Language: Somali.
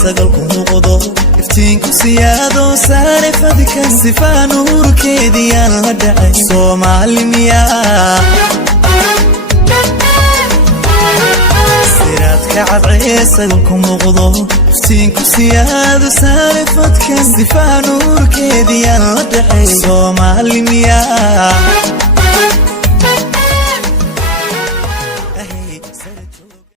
sagalku muuqdo iftiinku siyaado saare fadka sifaa nuurkeediyaan la dhacay Soomaali miyaa siraadka cadcee sagalku muuqdo iftiinku siyaado saare fadka sifaa nuurkeediyaan la dhacay Soomaali miyaa